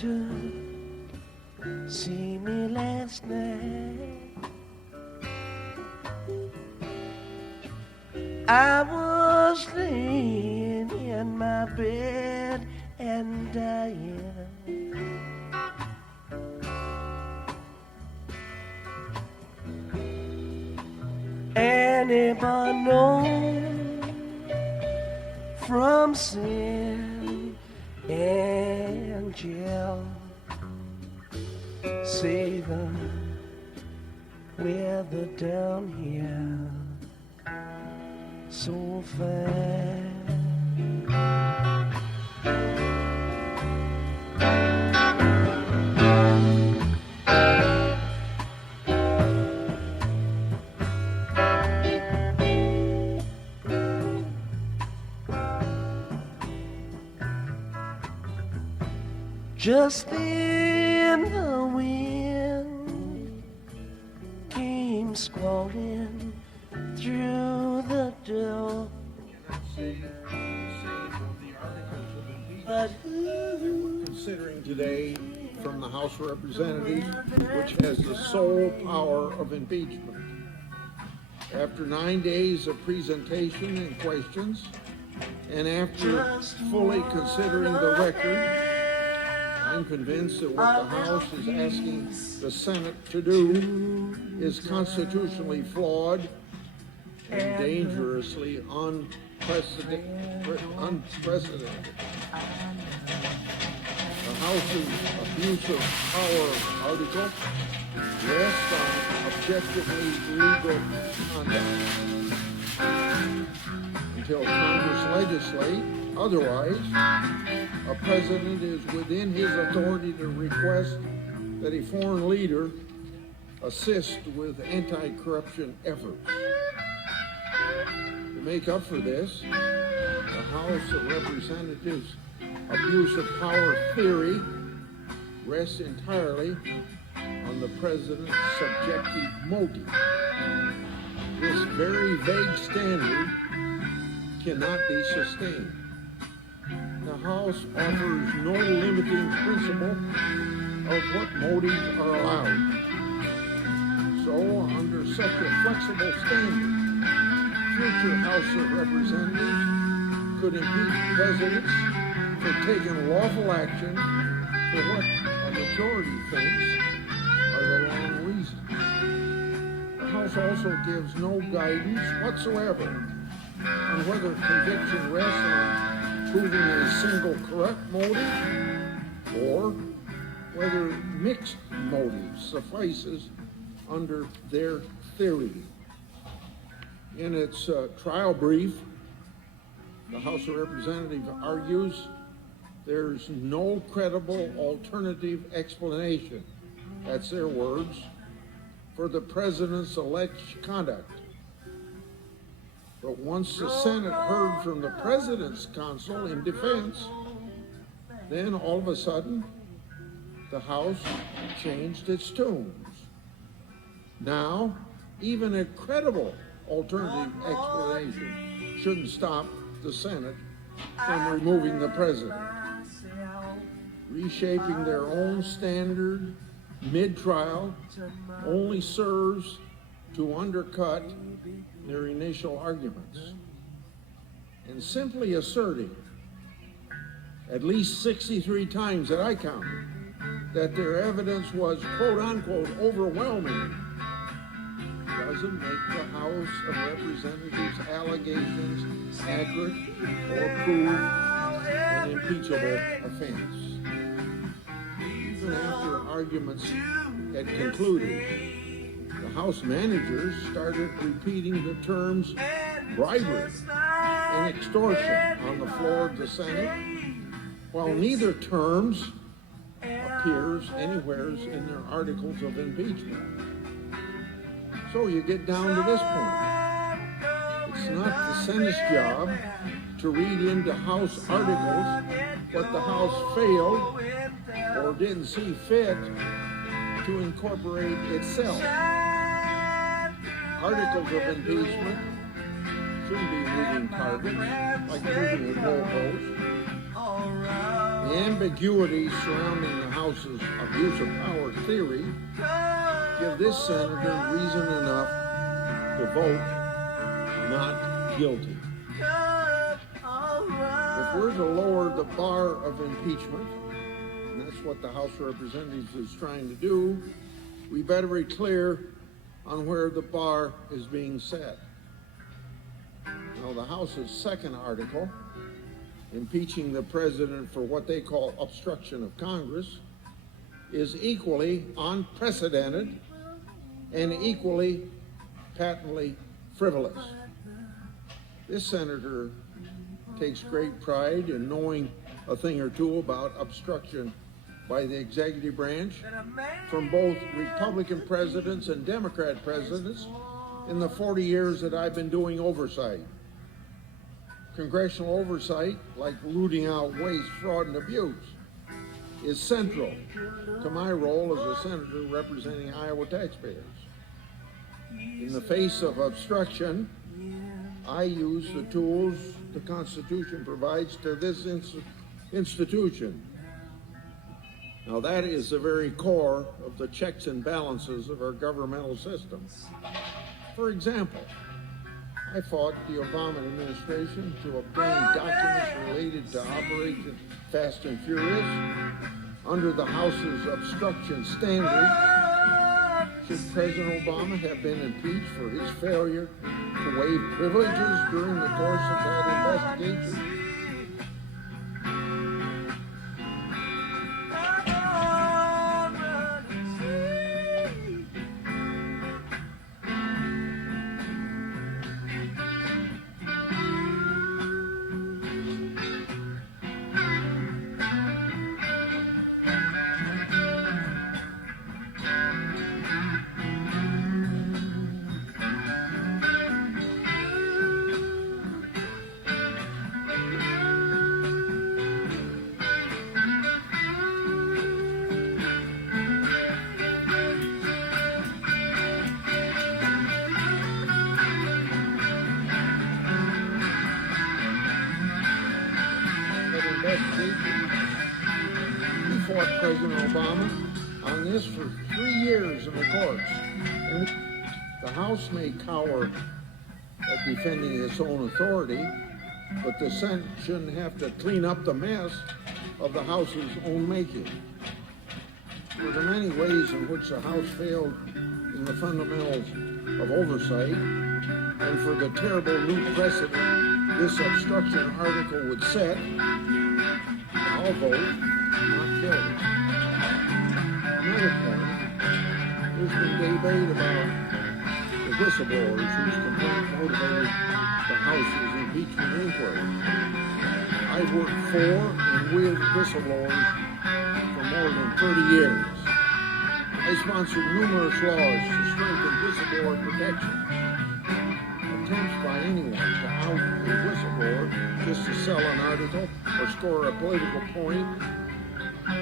to see me last night. I was laying in my bed and dying. Anyone know from sin and jail? Say the weather down here so fine. Just then the wind came squalling through the door. But we're considering today from the House of Representatives, which has the sole power of impeachment. After 9 days of presentation and questions, and after fully considering the record, I'm convinced that what the House is asking the Senate to do is constitutionally flawed and dangerously unprecedented. The House's abuse of power article rests on objectively legal conduct. Until Congress legislate otherwise, a president is within his authority to request that a foreign leader assist with anti-corruption efforts. To make up for this, the House of Representatives' abuse of power theory rests entirely on the president's subjective motive. This very vague standard cannot be sustained. The House offers no limiting principle of what motives are allowed. So, under such a flexible standard, future House of Representatives could impeach presidents for taking lawful action for what a majority thinks are the wrong reasons. The House also gives no guidance whatsoever on whether conviction rests on proving a single correct motive or whether mixed motives suffices under their theory. In its trial brief, the House of Representatives argues there's no credible alternative explanation, that's their words, for the president's alleged conduct. But once the Senate heard from the president's counsel in defense, then all of a sudden, the House changed its tunes. Now, even a credible alternative explanation shouldn't stop the Senate from removing the president. Reshaping their own standard mid-trial only serves to undercut their initial arguments. And simply asserting, at least 63 times that I counted, that their evidence was quote-unquote overwhelming doesn't make the House of Representatives' allegations accurate or prove an impeachable offense. Even after arguments had concluded, the House managers started repeating the terms bribery and extortion on the floor of the Senate, while neither terms appears anywhere in their articles of impeachment. So you get down to this point. It's not the Senate's job to read into House articles what the House failed or didn't see fit to incorporate itself. Articles of impeachment shouldn't be moving targets like moving a goalpost. The ambiguities surrounding the House's abuse of power theory give this senator reason enough to vote not guilty. If we're to lower the bar of impeachment, and that's what the House of Representatives is trying to do, we better be clear on where the bar is being set. Now, the House's second article, impeaching the president for what they call obstruction of Congress, is equally unprecedented and equally patently frivolous. This senator takes great pride in knowing a thing or two about obstruction by the executive branch from both Republican presidents and Democrat presidents in the 40 years that I've been doing oversight. Congressional oversight, like rooting out waste, fraud, and abuse, is central to my role as a senator representing Iowa taxpayers. In the face of obstruction, I use the tools the Constitution provides to this institution. Now, that is the very core of the checks and balances of our governmental system. For example, I fought the Obama administration to obtain documents related to Operation Fast and Furious under the House's obstruction standard. Should President Obama have been impeached for his failure to waive privileges during the course of that investigation? We fought President Obama on this for 3 years in the courts. And the House may cower at defending its own authority, but the Senate shouldn't have to clean up the mess of the House's own making. For the many ways in which the House failed in the fundamentals of oversight, and for the terrible new precedent this obstruction article would set, I'll vote not guilty. Another point, there's been debate about the whistleblowers whose complaint motivated the House's impeachment inquiry. I've worked for and with whistleblowers for more than 30 years. I sponsored numerous laws to strengthen whistleblower protections. Attempts by anyone to out a whistleblower just to sell an article or score a political point,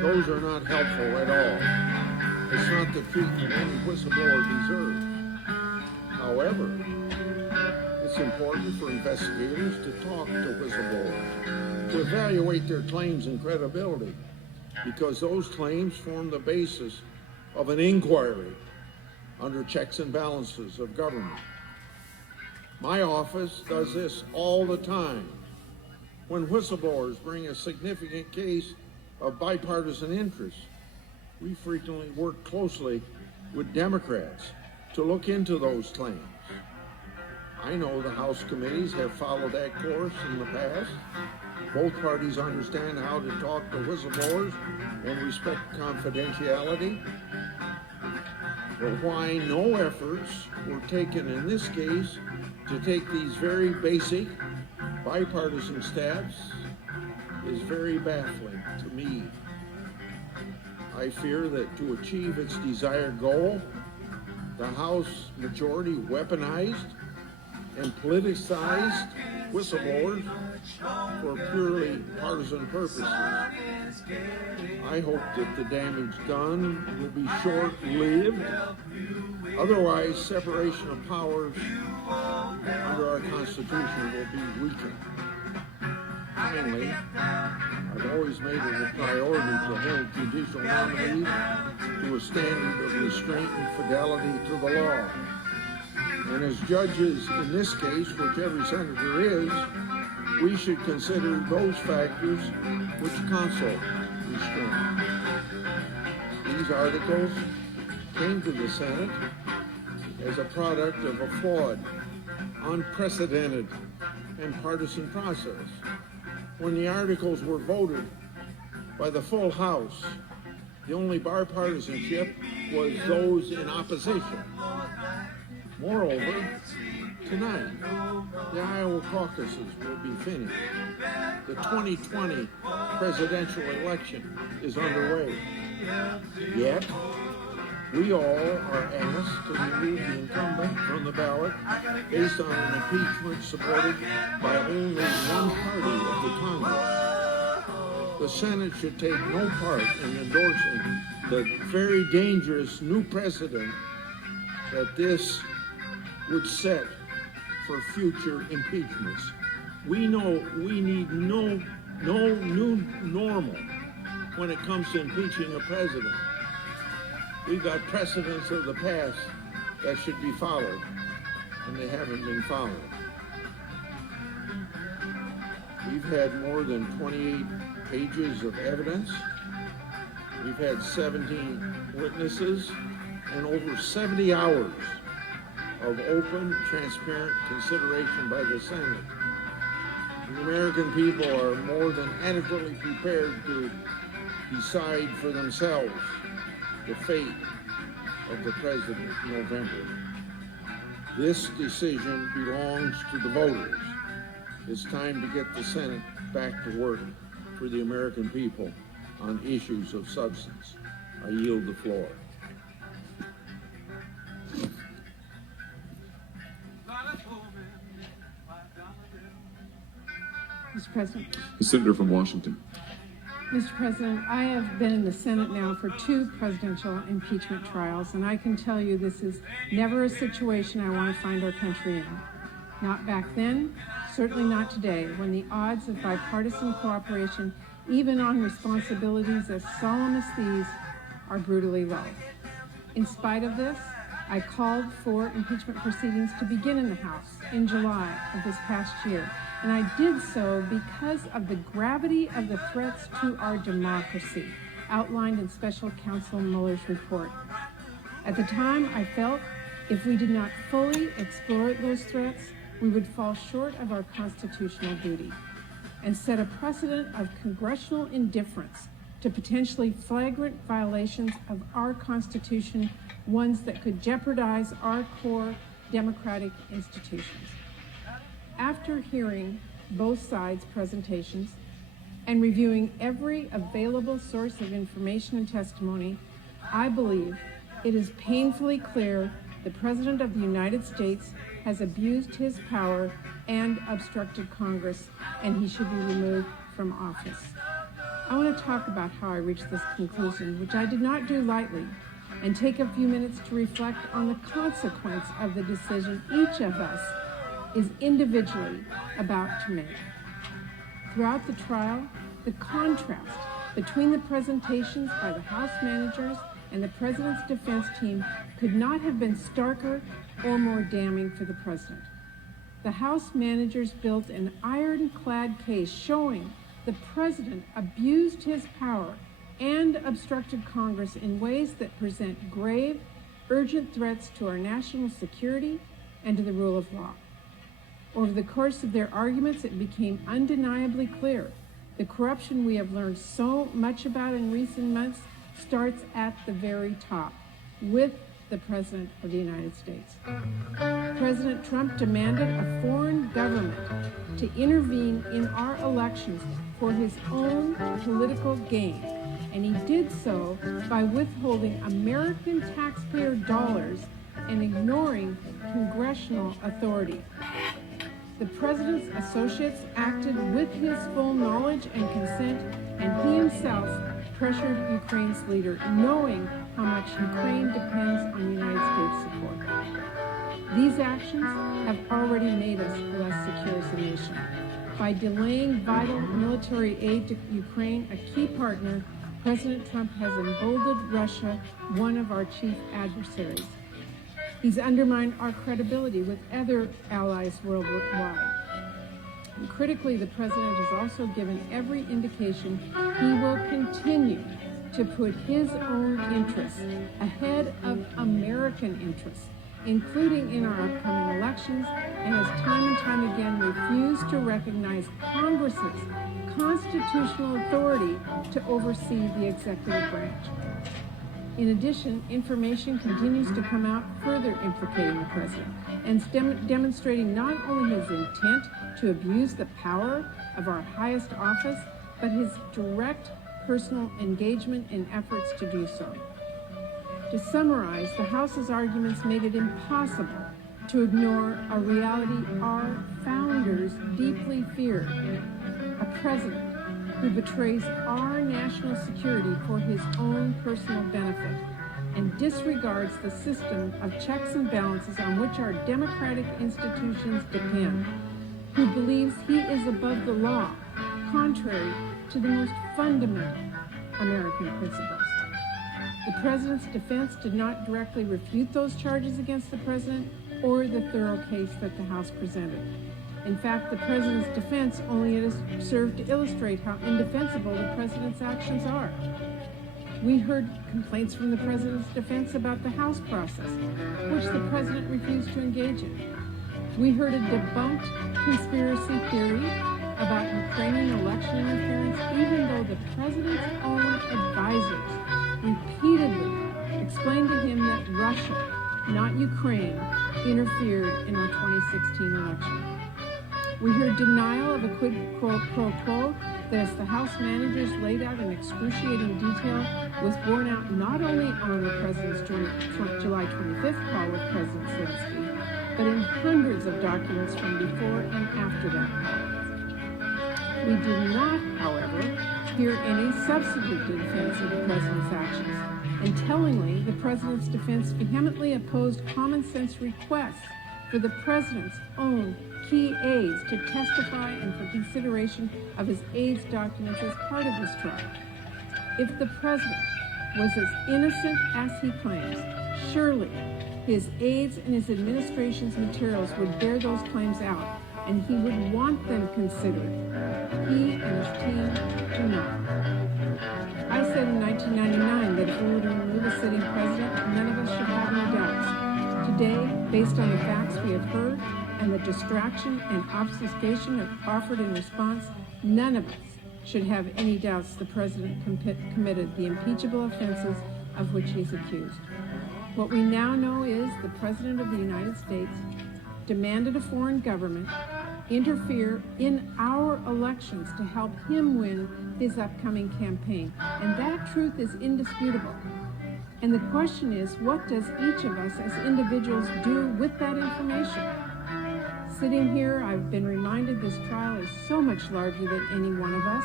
those are not helpful at all. It's not the treatment any whistleblower deserves. However, it's important for investigators to talk to whistleblowers, to evaluate their claims and credibility, because those claims form the basis of an inquiry under checks and balances of government. My office does this all the time. When whistleblowers bring a significant case of bipartisan interest, we frequently work closely with Democrats to look into those claims. I know the House committees have followed that course in the past. Both parties understand how to talk to whistleblowers and respect confidentiality. But why no efforts were taken in this case to take these very basic bipartisan steps is very baffling to me. I fear that to achieve its desired goal, the House majority weaponized and politicized whistleblowers for purely partisan purposes. I hope that the damage done will be short-lived. Otherwise, separation of powers under our Constitution will be weakened. Finally, I've always made it a priority to hold judicial nominees to a standard of restraint and fidelity to the law. And as judges in this case, which every senator is, we should consider those factors which consult restraint. These articles came to the Senate as a product of a flawed, unprecedented, and partisan process. When the articles were voted by the full House, the only bipartisanship was those in opposition. Moreover, tonight, the Iowa caucuses will be finished. The 2020 presidential election is underway. Yet, we all are asked to remove the incumbent from the ballot based on an impeachment supported by only one party of the Congress. The Senate should take no part in endorsing the very dangerous new precedent that this would set for future impeachments. We know we need no new normal when it comes to impeaching a president. We've got precedents of the past that should be followed, and they haven't been followed. We've had more than 28 pages of evidence. We've had 17 witnesses and over 70 hours of open, transparent consideration by the Senate. The American people are more than adequately prepared to decide for themselves the fate of the president in November. This decision belongs to the voters. It's time to get the Senate back to work for the American people on issues of substance. I yield the floor. Mr. President. The senator from Washington. Mr. President, I have been in the Senate now for 2 presidential impeachment trials, and I can tell you this is never a situation I want to find our country in. Not back then, certainly not today, when the odds of bipartisan cooperation, even on responsibilities as solemn as these, are brutally low. In spite of this, I called for impeachment proceedings to begin in the House in July of this past year, and I did so because of the gravity of the threats to our democracy outlined in Special Counsel Mueller's report. At the time, I felt if we did not fully explore those threats, we would fall short of our constitutional duty and set a precedent of congressional indifference to potentially flagrant violations of our Constitution, ones that could jeopardize our core democratic institutions. After hearing both sides' presentations and reviewing every available source of information and testimony, I believe it is painfully clear the President of the United States has abused his power and obstructed Congress, and he should be removed from office. I want to talk about how I reached this conclusion, which I did not do lightly, and take a few minutes to reflect on the consequence of the decision each of us is individually about to make. Throughout the trial, the contrast between the presentations by the House managers and the President's defense team could not have been starker or more damning for the President. The House managers built an ironclad case showing the President abused his power and obstructed Congress in ways that present grave, urgent threats to our national security and to the rule of law. Over the course of their arguments, it became undeniably clear the corruption we have learned so much about in recent months starts at the very top, with the President of the United States. President Trump demanded a foreign government to intervene in our elections for his own political gain, and he did so by withholding American taxpayer dollars and ignoring congressional authority. The President's associates acted with his full knowledge and consent, and he himself pressured Ukraine's leader, knowing how much Ukraine depends on United States support. These actions have already made us less secure as a nation. By delaying vital military aid to Ukraine, a key partner, President Trump has emboldened Russia, one of our chief adversaries. He's undermined our credibility with other allies worldwide. And critically, the president has also given every indication he will continue to put his own interests ahead of American interests, including in our upcoming elections, and has time and time again refused to recognize Congress's constitutional authority to oversee the executive branch. In addition, information continues to come out further implicating the president and demonstrating not only his intent to abuse the power of our highest office, but his direct personal engagement in efforts to do so. To summarize, the House's arguments made it impossible to ignore a reality our founders deeply feared: a president who betrays our national security for his own personal benefit and disregards the system of checks and balances on which our democratic institutions depend, who believes he is above the law, contrary to the most fundamental American principles. The president's defense did not directly refute those charges against the president or the thorough case that the House presented. In fact, the president's defense only served to illustrate how indefensible the president's actions are. We heard complaints from the president's defense about the House process, which the president refused to engage in. We heard a debunked conspiracy theory about Ukrainian election interference, even though the president's own advisors repeatedly explained to him that Russia, not Ukraine, interfered in our 2016 election. We heard denial of a quid pro quo that, as the House managers laid out in excruciating detail, was borne out not only on the president's July 25th call with President Zelensky, but in hundreds of documents from before and after that call. We did not, however, hear any substantive defense of the president's actions. And tellingly, the president's defense vehemently opposed common sense requests for the president's own key aides to testify and for consideration of his aides' documents as part of this trial. If the president was as innocent as he claims, surely his aides and his administration's materials would bear those claims out, and he would want them considered. He and his team do not. I said in 1999 that if we were to remove a sitting president, none of us should have any doubts. Today, based on the facts we have heard and the distraction and obfuscation offered in response, none of us should have any doubts the president committed the impeachable offenses of which he is accused. What we now know is the President of the United States demanded a foreign government interfere in our elections to help him win his upcoming campaign. And that truth is indisputable. And the question is, what does each of us as individuals do with that information? Sitting here, I've been reminded this trial is so much larger than any one of us,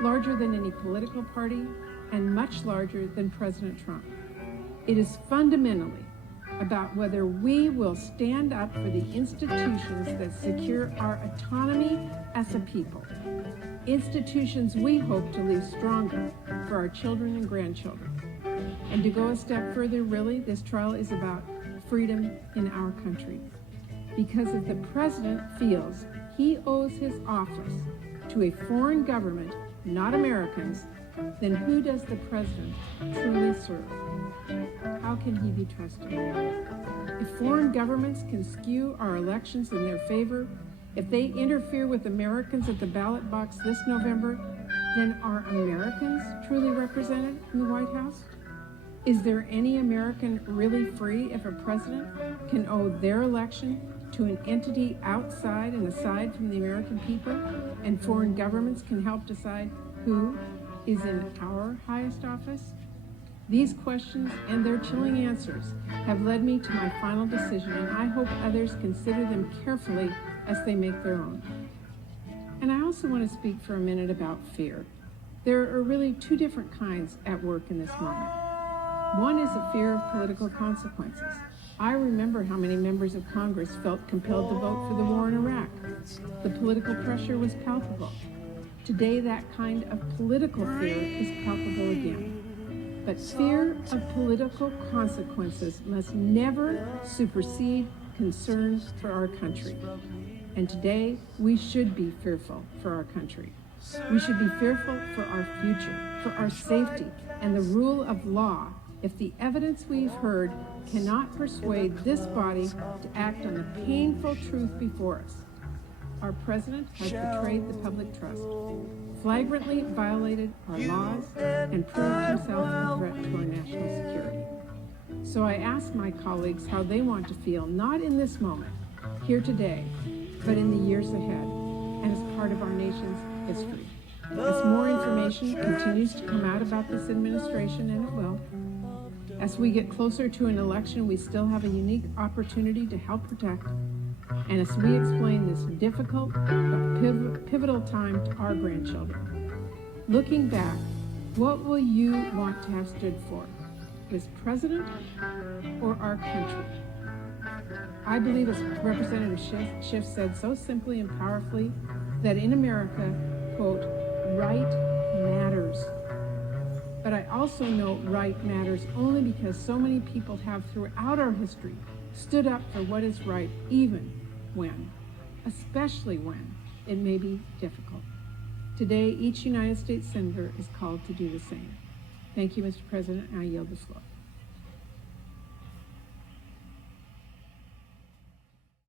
larger than any political party, and much larger than President Trump. It is fundamentally about whether we will stand up for the institutions that secure our autonomy as a people, institutions we hope to leave stronger for our children and grandchildren. And to go a step further, really, this trial is about freedom in our country. Because if the president feels he owes his office to a foreign government, not Americans, then who does the president truly serve? How can he be trusted? If foreign governments can skew our elections in their favor, if they interfere with Americans at the ballot box this November, then are Americans truly represented in the White House? Is there any American really free if a president can owe their election to an entity outside and aside from the American people, and foreign governments can help decide who is in our highest office? These questions and their chilling answers have led me to my final decision, and I hope others consider them carefully as they make their own. And I also want to speak for a minute about fear. There are really two different kinds at work in this moment. One is a fear of political consequences. I remember how many members of Congress felt compelled to vote for the war in Iraq. The political pressure was palpable. Today, that kind of political fear is palpable again. But fear of political consequences must never supersede concern for our country. And today, we should be fearful for our country. We should be fearful for our future, for our safety, and the rule of law if the evidence we've heard cannot persuade this body to act on the painful truth before us. Our president has betrayed the public trust, flagrantly violated our laws, and proved himself a threat to our national security. So I ask my colleagues how they want to feel, not in this moment, here today, but in the years ahead, and as part of our nation's history. As more information continues to come out about this administration, and it will, as we get closer to an election, we still have a unique opportunity to help protect. And as we explain this difficult but pivotal time to our grandchildren, looking back, what will you want to have stood for? This president or our country? I believe, as Representative Schiff said so simply and powerfully, that in America, quote, right matters. But I also know right matters only because so many people have throughout our history stood up for what is right, even when, especially when, it may be difficult. Today, each United States Senator is called to do the same. Thank you, Mr. President, and I yield the floor.